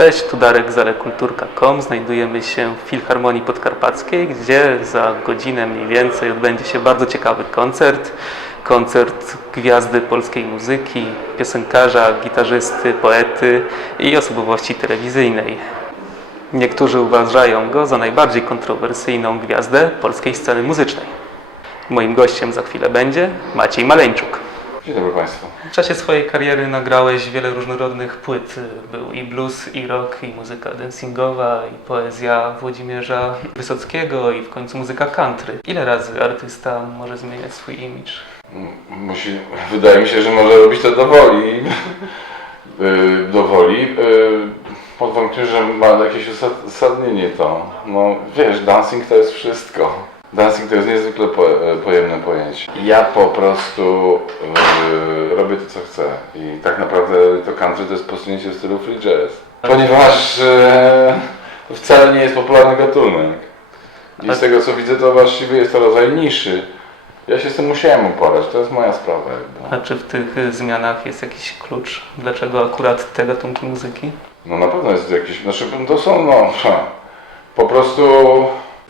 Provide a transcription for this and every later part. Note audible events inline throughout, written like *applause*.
Cześć, tu Darek z alekulturka.com. Znajdujemy się w Filharmonii Podkarpackiej, gdzie za godzinę mniej więcej odbędzie się bardzo ciekawy koncert. Koncert gwiazdy polskiej muzyki, piosenkarza, gitarzysty, poety i osobowości telewizyjnej. Niektórzy uważają go za najbardziej kontrowersyjną gwiazdę polskiej sceny muzycznej. Moim gościem za chwilę będzie Maciej Maleńczuk. Dzień dobry Państwu. W czasie swojej kariery nagrałeś wiele różnorodnych płyt. Był i blues, i rock, i muzyka dancingowa, i poezja Włodzimierza Wysockiego, i w końcu muzyka country. Ile razy artysta może zmieniać swój imidż? Musi, wydaje mi się, że może robić to do woli. Yy, *laughs* do woli. Yy, Pod warunkiem, że ma jakieś uzasadnienie to. No wiesz, dancing to jest wszystko. Dancing to jest niezwykle po, e, pojemne pojęcie. Ja po prostu yy, robię to, co chcę. I tak naprawdę to country to jest posunięcie w stylu free jazz. Ponieważ yy, wcale nie jest popularny gatunek. I z tego co widzę, to właściwie jest to rodzaj niszy. Ja się z tym musiałem uporać, to jest moja sprawa jakby. A czy w tych y, zmianach jest jakiś klucz? Dlaczego akurat te gatunki muzyki? No na pewno jest jakiś, znaczy to są no, *laughs* po prostu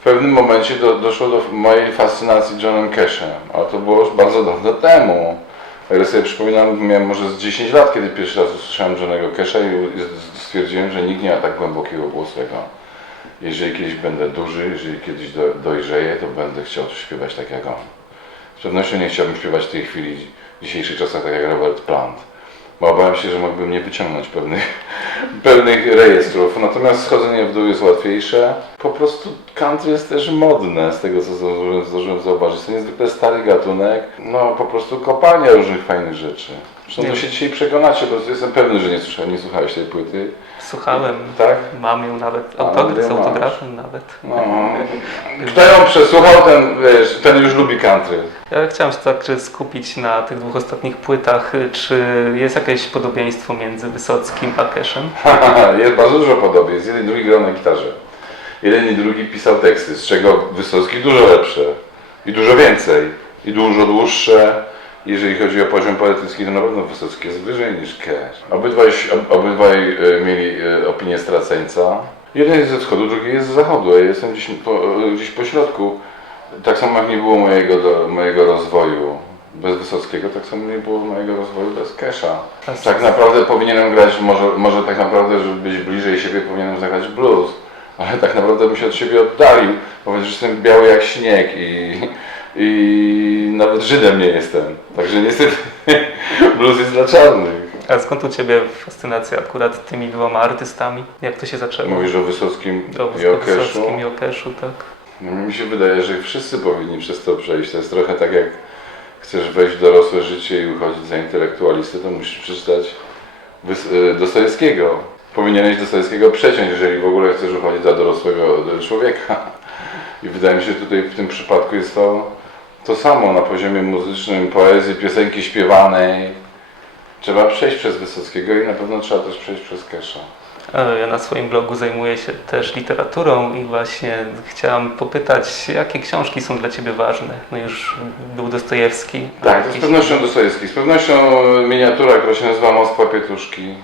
w pewnym momencie do, doszło do mojej fascynacji Johnem Cashem, ale to było już bardzo dawno temu. Ile sobie przypominam, miałem może z 10 lat, kiedy pierwszy raz usłyszałem Johnego Casha i stwierdziłem, że nikt nie ma tak głębokiego głosu jak on. Jeżeli kiedyś będę duży, jeżeli kiedyś do, dojrzeję, to będę chciał śpiewać tak jak on. Z pewnością nie chciałbym śpiewać w tej chwili, w dzisiejszych czasach tak jak Robert Plant, bo obawiam się, że mógłbym nie wyciągnąć pewnych, pewnych rejestrów. Natomiast schodzenie w dół jest łatwiejsze. Po prostu country jest też modne, z tego co zdążyłem, zauważyć. To niezwykle stary gatunek, no po prostu kopania różnych fajnych rzeczy. Zresztą to się dzisiaj przekonacie, bo jestem pewny, że nie, słyszałem, nie słuchałeś tej płyty. Słuchałem, Tak? mam ją nawet, autograf z autografem nawet. No. Kto ją przesłuchał, ten, wiesz, ten już lubi country. Ja chciałem się tak że skupić na tych dwóch ostatnich płytach. Czy jest jakieś podobieństwo między Wysockim a Cashem? *laughs* jest bardzo dużo podobieństw. Jeden i drugi grał na gitarze. Jeden i drugi pisał teksty, z czego Wysocki dużo lepsze. I dużo więcej. I dużo dłuższe. Jeżeli chodzi o poziom poetycki, to na pewno Wysocki jest wyżej niż Cash. Obydwaj, ob- obydwaj e, mieli e, opinię straceńca. Jeden jest ze wschodu, drugi jest z zachodu, a ja jestem gdzieś po, e, gdzieś po środku. Tak samo jak nie było mojego, do, mojego rozwoju bez Wysockiego, tak samo nie było mojego rozwoju bez Kesha. Tak naprawdę powinienem grać, może, może tak naprawdę, żeby być bliżej siebie, powinienem zagrać blues. Ale tak naprawdę bym się od siebie oddalił, mówiąc, że jestem biały jak śnieg i, i nawet Żydem nie jestem. Także niestety *laughs* blues jest dla czarnych. A skąd u Ciebie fascynacja akurat tymi dwoma artystami? Jak to się zaczęło? Mówisz o Wysockim O i o Keszu. Wysockim i o Cashu, tak? No, mi się wydaje, że wszyscy powinni przez to przejść. To jest trochę tak jak chcesz wejść w dorosłe życie i uchodzić za intelektualistę, to musisz przeczytać y, Dostojewskiego. Powinieneś Dostojewskiego przeciąć, jeżeli w ogóle chcesz uchodzić za dorosłego człowieka. I wydaje mi się, że tutaj w tym przypadku jest to, to samo na poziomie muzycznym, poezji, piosenki śpiewanej. Trzeba przejść przez Wysockiego i na pewno trzeba też przejść przez Kesha. E, Ja na swoim blogu zajmuję się też literaturą i właśnie chciałam popytać, jakie książki są dla Ciebie ważne? No już był Dostojewski. Tak, to z pewnością Dostojewski. Z pewnością miniatura, która się nazywa Moskwa Pietruszki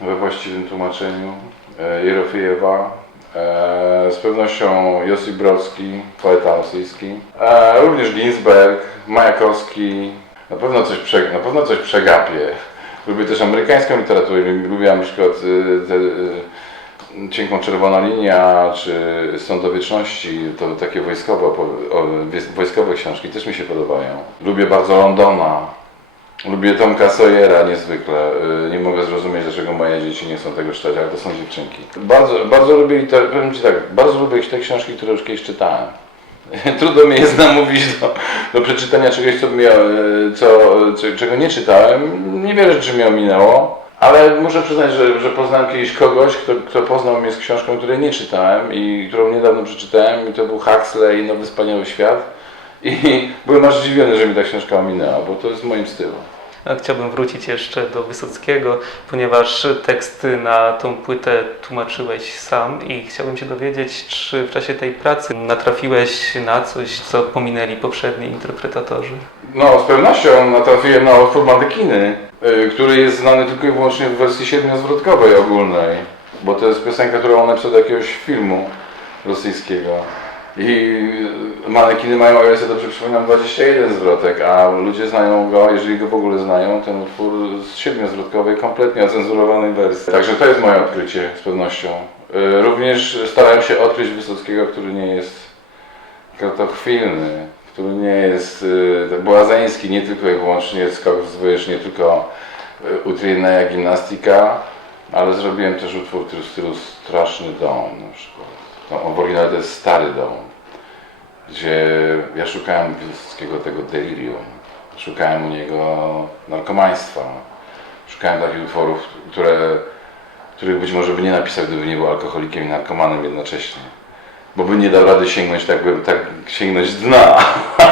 we właściwym tłumaczeniu. e, Jerofijewa. E, Z pewnością Josip Brodski, poeta rosyjski. E, Również Ginsberg, Majakowski. Na pewno coś, prze, na pewno coś przegapię. Lubię też amerykańską literaturę. Lubię na przykład e, te, e, Cienką Czerwona Linia, czy Sąd o Wieczności, to takie wojskowe, wojskowe książki też mi się podobają. Lubię bardzo Londona. Lubię Tomka Sawyera niezwykle. Y, Nie mogę zrozumieć, dlaczego moje dzieci nie chcą tego czytać, ale to są dziewczynki. Bardzo, bardzo lubię, liter- powiem Ci tak, bardzo lubię te książki, które już kiedyś czytałem. *laughs* Trudno mi jest namówić do, do przeczytania czegoś, co, e, co, cze- czego nie czytałem. Niewiele rzeczy mi ominęło, ale muszę przyznać, że, że poznałem kiedyś kogoś, kto, kto poznał mnie z książką, której nie czytałem i którą niedawno przeczytałem i to był Huxley, Nowy Wspaniały Świat. I *laughs* byłem aż zdziwiony, że mi ta książka ominęła, bo to jest w moim stylu. A Chciałbym wrócić jeszcze do Wysockiego, ponieważ teksty na tą płytę tłumaczyłeś sam i chciałbym się dowiedzieć, czy w czasie tej pracy natrafiłeś na coś, co pominęli poprzedni interpretatorzy. No, z pewnością natrafiłem na utwór Mandekiny, y, który jest znany tylko i wyłącznie w wersji siedmiozwrotkowej ogólnej. bo to jest piosenka, którą on napisał do jakiegoś filmu rosyjskiego. I manekiny mają, o ile sobie dobrze przypominam, 21 zwrotek, a ludzie znają go, jeżeli go w ogóle znają, ten utwór z siedmiozwrotkowej, kompletnie ocenzurowanej wersji. Także to jest moje odkrycie z pewnością. Y, Również starałem się odkryć Wysockiego, który nie jest kratochwilny, który nie jest y, tak błazeński, nie tylko i wyłącznie skok wzwyż, nie tylko y, utrudnienia gimnastyka, ale zrobiłem też utwór w stylu Straszny Dom na przykład. No, w oryginale to jest Stary Dom, gdzie ja szukałem Wysockiego tego delirium, szukałem u niego narkomaństwa, szukałem takich utworów, które, których być może by nie napisał, gdyby nie był alkoholikiem i narkomanem jednocześnie bo by nie dał rady sięgnąć tak, tak sięgnąć dna.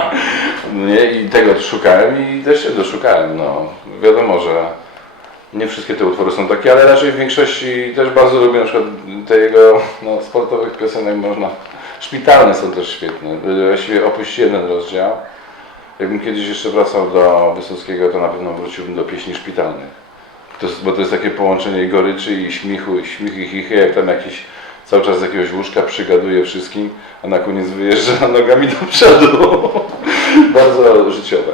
*laughs* nie? I tego szukałem i też się doszukałem. No. Wiadomo, że nie wszystkie te utwory są takie, ale raczej w większości też bardzo lubię na przykład te jego no, sportowych piosenek można. Szpitalne są też świetne. Właściwie opuść jeden rozdział. Jakbym kiedyś jeszcze wracał do Wysockiego, to na pewno wróciłbym do pieśni szpitalnych. To bo to jest takie połączenie i goryczy, i śmichu, i śmich, i chichy, jak tam jakiś cały czas z jakiegoś łóżka przygaduje wszystkim, a na koniec wyjeżdża *laughs* nogami do przodu. Bardzo życiowe.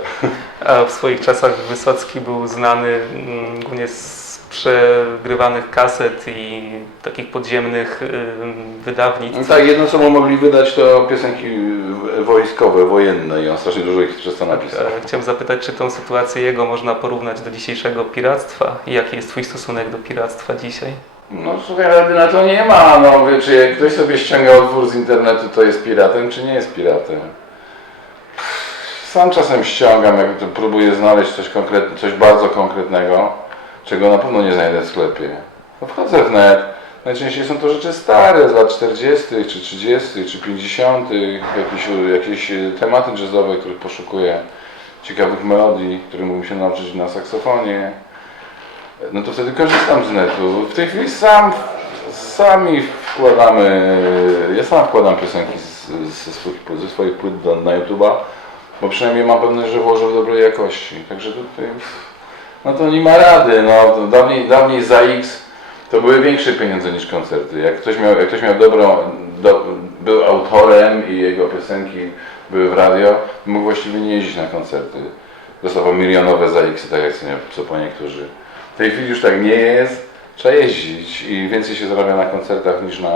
A w swoich czasach Wysocki był znany mm, głównie z przegrywanych kaset i takich podziemnych wydawnictw. Tak, jedno co mu mogli wydać to piosenki wojskowe, wojenne i on strasznie dużo ich przez to napisał. E, Chciałem zapytać, czy tą sytuację jego można porównać do dzisiejszego piractwa i jaki jest Twój stosunek do piractwa dzisiaj? No słuchaj, rady na to nie ma. No wie, czy jak ktoś sobie ściąga utwór z internetu, to jest piratem, czy nie jest piratem? Sam czasem ściągam, jak to próbuję znaleźć coś, konkretne, coś bardzo konkretnego, czego na pewno nie znajdę w sklepie. No wchodzę w net. Najczęściej są to rzeczy stare, z lat 40., czy 30., czy 50., jakieś, jakieś e, tematy jazzowe, których poszukuję, ciekawych melodii, których mógłbym się nauczyć na saksofonie. No to wtedy korzystam z netu. W tej chwili sam, sami wkładamy, ja sam wkładam piosenki ze swoich płyt do, na YouTube'a, bo przynajmniej mam pewność, że włożę w dobrej jakości. Także tutaj, no to nie ma rady. No, dawniej, dawniej za X to były większe pieniądze niż koncerty. Jak ktoś miał, jak ktoś miał dobrą, do, był autorem i jego piosenki były w radio, mógł właściwie nie jeździć na koncerty. Dostawał milionowe za X, tak jak co, po niektórzy. W tej chwili już tak nie jest. Trzeba jeździć i więcej się zarabia na koncertach niż na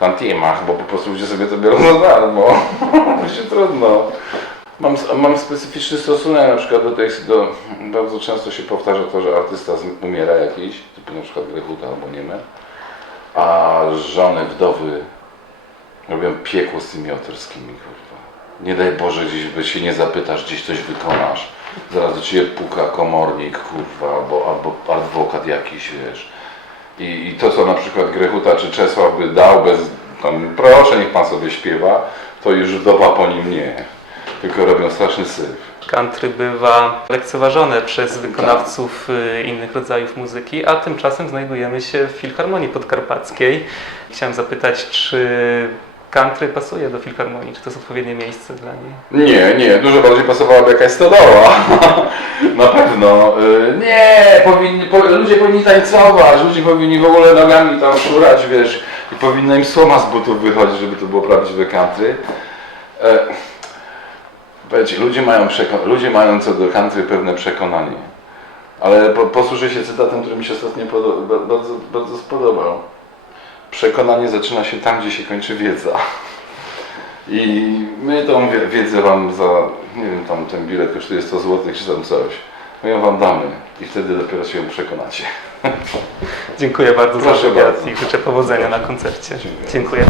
tantiemach, bo po prostu ludzie sobie to biorą za darmo. *laughs* Się trudno. Mam, mam specyficzny stosunek na przykład do tej, do, bardzo często się powtarza to, że artysta umiera jakiś, typu na przykład Grechuta albo Niemy, a żony, wdowy robią piekło z tymi autorskimi, kurwa. Nie daj Boże, gdzieś by się nie zapytasz, gdzieś coś wykonasz. Zaraz do ciebie puka komornik, kurwa, albo, albo adwokat jakiś, wiesz. I, I to, co na przykład Grechuta czy Czesław by dał bez, tam, proszę, niech pan sobie śpiewa, to już wdowa po nim nie. Tylko robią straszny syf. Country bywa lekceważone przez wykonawców y, innych rodzajów muzyki, a tymczasem znajdujemy się w Filharmonii Podkarpackiej. Chciałem zapytać, czy country pasuje do Filharmonii? Czy to jest odpowiednie miejsce dla niej? Nie, nie, dużo bardziej pasowałaby jakaś stodoła. *laughs* Na pewno. Y, Nie, powinni, po, ludzie powinni tańcować, ludzie powinni w ogóle nogami tam szurać, wiesz, i powinna im słoma z butów wychodzić, żeby to było prawdziwe country. E, Powiedzcie, ludzie mają, ludzie mają co do country pewne przekonanie. Ale po, posłużę się cytatem, który mi się ostatnio bardzo, bardzo spodobał. Przekonanie zaczyna się tam, gdzie się kończy wiedza. I my tą wie- wiedzę wam za, nie wiem, tam ten bilet kosztuje 100 zł czy tam coś. My ją wam damy i wtedy dopiero się przekonacie. Dziękuję bardzo za Proszę wywiad bardzo. i życzę powodzenia na koncercie. Dziękuję. Dziękuję.